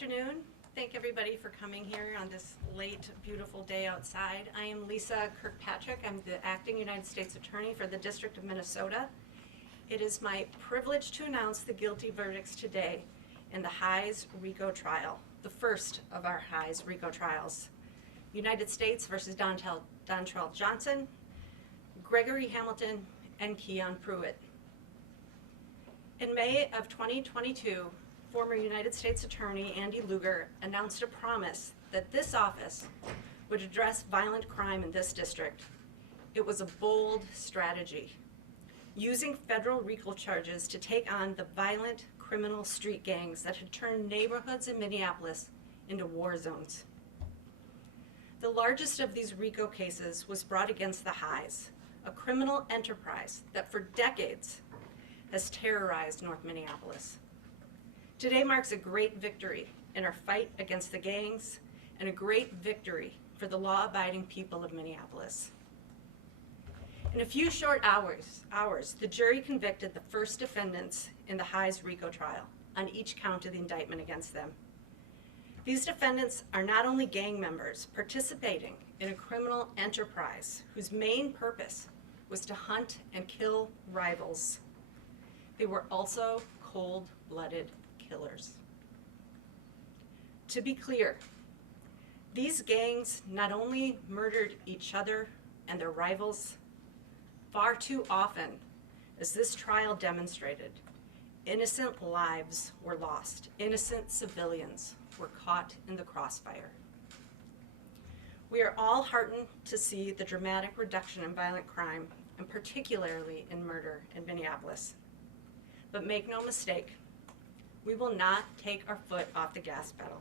afternoon. Thank everybody for coming here on this late, beautiful day outside. I am Lisa Kirkpatrick. I'm the acting United States Attorney for the District of Minnesota. It is my privilege to announce the guilty verdicts today in the Hayes RICO trial, the first of our Hayes RICO trials. United States versus Dantrell Johnson, Gregory Hamilton, and Keon Pruitt. In May of 2022, former United States Attorney Andy Lugar announced a promise that this office would address violent crime in this district. It was a bold strategy, using federal RICO charges to take on the violent criminal street gangs that had turned neighborhoods in Minneapolis into war zones. The largest of these RICO cases was brought against the Hayes, a criminal enterprise that for decades has terrorized North Minneapolis. Today marks a great victory in our fight against the gangs and a great victory for the law-abiding people of Minneapolis. In a few short hours, the jury convicted the first defendants in the Hayes RICO trial on each count of the indictment against them. These defendants are not only gang members participating in a criminal enterprise whose main purpose was to hunt and kill rivals. They were also cold-blooded killers. To be clear, these gangs not only murdered each other and their rivals, far too often, as this trial demonstrated, innocent lives were lost. Innocent civilians were caught in the crossfire. We are all heartened to see the dramatic reduction in violent crime, and particularly in murder in Minneapolis. But make no mistake, we will not take our foot off the gas pedal.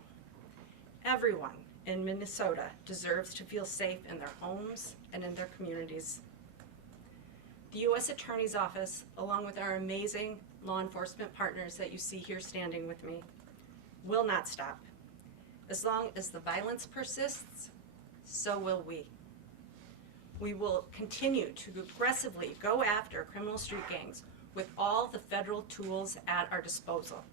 Everyone in Minnesota deserves to feel safe in their homes and in their communities. The U.S. Attorney's Office, along with our amazing law enforcement partners that you see here standing with me, will not stop. As long as the violence persists, so will we. We will continue to aggressively go after criminal street gangs with all the federal tools at our disposal.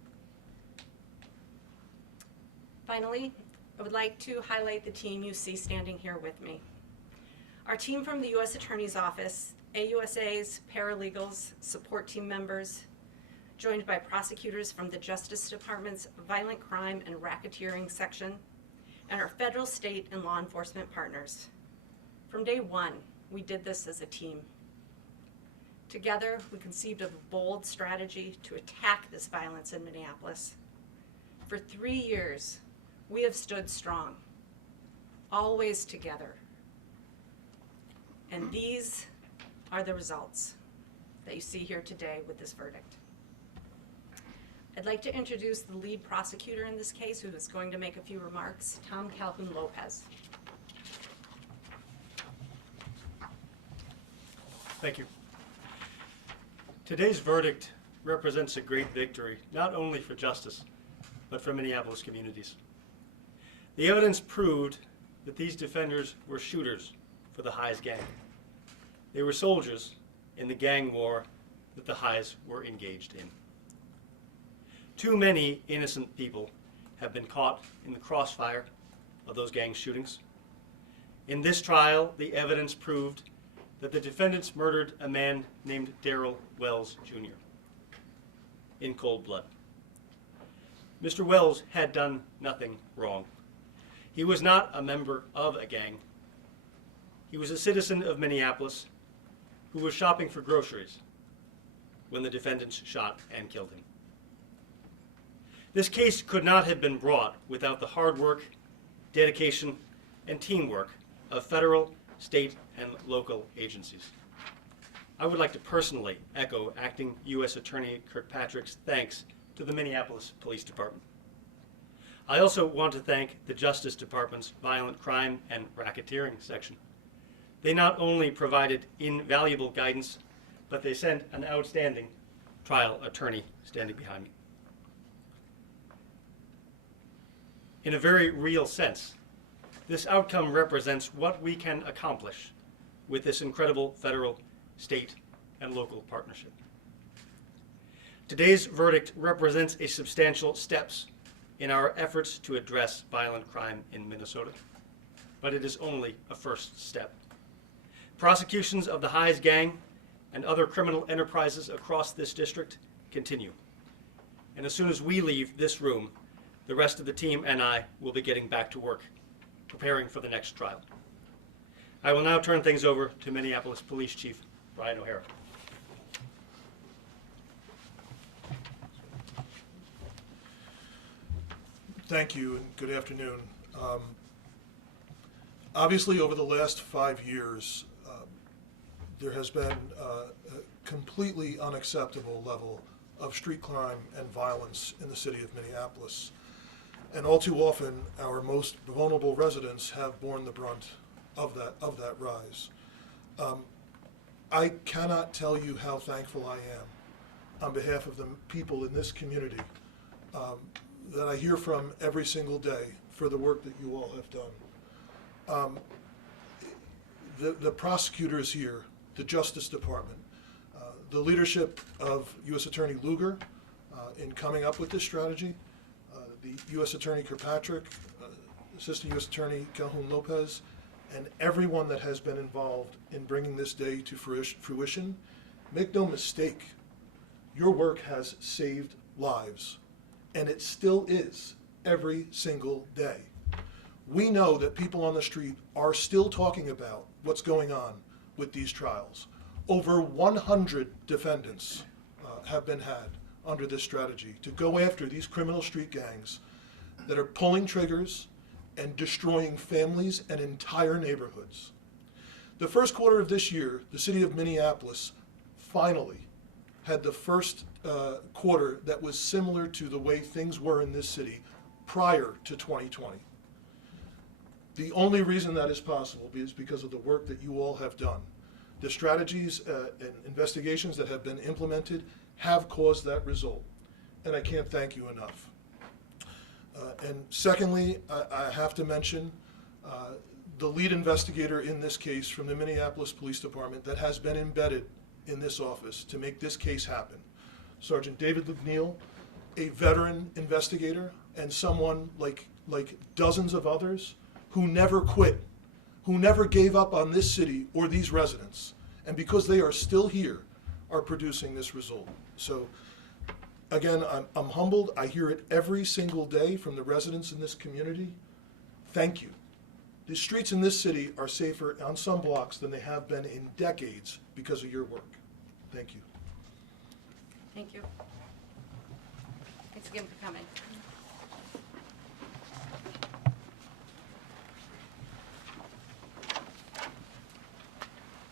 Finally, I would like to highlight the team you see standing here with me. Our team from the U.S. Attorney's Office, AUSAs, paralegals, support team members, joined by prosecutors from the Justice Department's Violent Crime and Racketeering section, and our federal, state, and law enforcement partners. From day one, we did this as a team. Together, we conceived of a bold strategy to attack this violence in Minneapolis. For 3 years, we have stood strong, always together. And these are the results that you see here today with this verdict. I'd like to introduce the lead prosecutor in this case, who is going to make a few remarks, Tom Calhoun-Lopez. Thank you. Today's verdict represents a great victory, not only for justice, but for Minneapolis communities. The evidence proved that these defenders were shooters for the Hayes gang. They were soldiers in the gang war that the Hayes were engaged in. Too many innocent people have been caught in the crossfire of those gang shootings. In this trial, the evidence proved that the defendants murdered a man named Dantrell Wells, Jr. in cold blood. Mr. Wells had done nothing wrong. He was not a member of a gang. He was a citizen of Minneapolis who was shopping for groceries when the defendants shot and killed him. This case could not have been brought without the hard work, dedication, and teamwork of federal, state, and local agencies. I would like to personally echo Acting U.S. Attorney Kirkpatrick's thanks to the Minneapolis Police Department. I also want to thank the Justice Department's Violent Crime and Racketeering section. They not only provided invaluable guidance, but they sent an outstanding trial attorney standing behind me. In a very real sense, this outcome represents what we can accomplish with this incredible federal, state, and local partnership. Today's verdict represents a substantial steps in our efforts to address violent crime in Minnesota. But it is only a first step. Prosecutions of the Hayes gang and other criminal enterprises across this district continue. And as soon as we leave this room, the rest of the team and I will be getting back to work, preparing for the next trial. I will now turn things over to Minneapolis Police Chief Brian O'Hara. Thank you and good afternoon. Obviously, over the last 5 years, there has been a completely unacceptable level of street crime and violence in the city of Minneapolis. And all too often, our most vulnerable residents have borne the brunt of that rise. I cannot tell you how thankful I am on behalf of the people in this community that I hear from every single day for the work that you all have done. The prosecutors here, the Justice Department, the leadership of U.S. Attorney Lugar in coming up with this strategy, the U.S. Attorney Kirkpatrick, Assistant U.S. Attorney Calhoun Lopez, and everyone that has been involved in bringing this day to fruition. Make no mistake, your work has saved lives, and it still is every single day. We know that people on the street are still talking about what's going on with these trials. Over 100 defendants have been had under this strategy to go after these criminal street gangs that are pulling triggers and destroying families and entire neighborhoods. The first quarter of this year, the city of Minneapolis finally had the first quarter that was similar to the way things were in this city prior to 2020. The only reason that is possible is because of the work that you all have done. The strategies and investigations that have been implemented have caused that result, and I can't thank you enough. And secondly, I have to mention the lead investigator in this case from the Minneapolis Police Department that has been embedded in this office to make this case happen. Sergeant David McNeil, a veteran investigator and someone like dozens of others who never quit, who never gave up on this city or these residents, and because they are still here, are producing this result. So again, I'm humbled. I hear it every single day from the residents in this community. Thank you. The streets in this city are safer on some blocks than they have been in decades because of your work. Thank you. Thank you. Thanks again for coming.